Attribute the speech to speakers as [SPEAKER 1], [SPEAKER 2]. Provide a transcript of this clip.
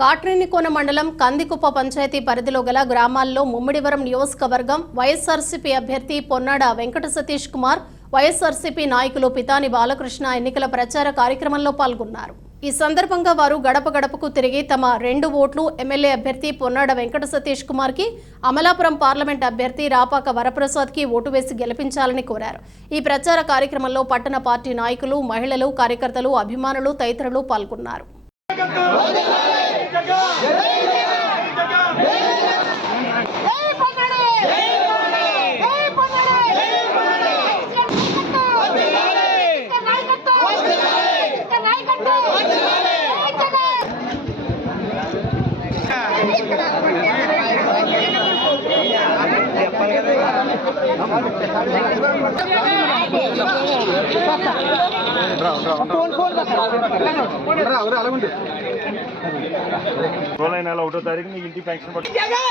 [SPEAKER 1] కాట్రేనికోన మండలం కందికుప్ప పంచాయతీ పరిధిలో గల గ్రామాల్లో ముమ్మిడివరం నియోజకవర్గం వైఎస్ఆర్సీపీ అభ్యర్థి పొన్నాడ వెంకట సతీష్ కుమార్ వైఎస్ఆర్సీపీ నాయకులు పితాని బాలకృష్ణ ఎన్నికల ప్రచార కార్యక్రమంలో పాల్గొన్నారు. ఈ సందర్భంగా వారు గడప గడపకు తిరిగి తమ రెండు ఓట్లు ఎమ్మెల్యే అభ్యర్థి పొన్నాడ వెంకట సతీష్ కుమార్కి అమలాపురం పార్లమెంట్ అభ్యర్థి రాపాక వరప్రసాద్కి ఓటు వేసి గెలిపించాలని కోరారు. ఈ ప్రచార కార్యక్రమంలో పట్టణ పార్టీ నాయకులు మహిళలు కార్యకర్తలు అభిమానులు తదితరులు పాల్గొన్నారు.
[SPEAKER 2] జై పొన్నడే జై పొన్నడే జై
[SPEAKER 3] జూలై నెల ఒకటో తారీఖు నీ ఇంటి పెన్షన్ పట్టు
[SPEAKER 2] జగన్!